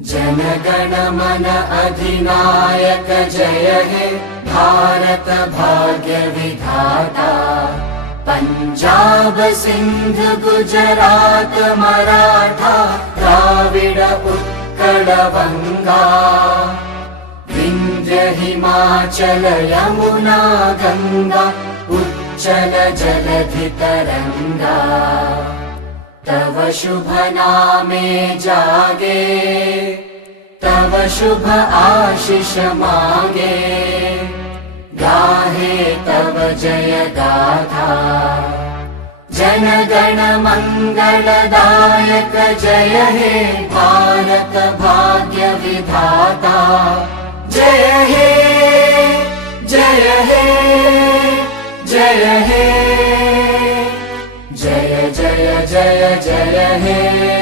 जनगण मन अधिनायक जय हे भारत भाग्य विधाता। पंजाब सिंध गुजरात मराठा द्राविड उत्कल बंगा। विंध्य हिमाचल यमुना गंगा उच्चल जलधि तरंगा। तव शुभ नामे जागे तव शुभ आशीष मागे। गाहे तव जय गाथा जनगण मंगलदायक जय हे भारत भाग्य विधाता। जय हे जय हे जय हे जय जय जय जय हे।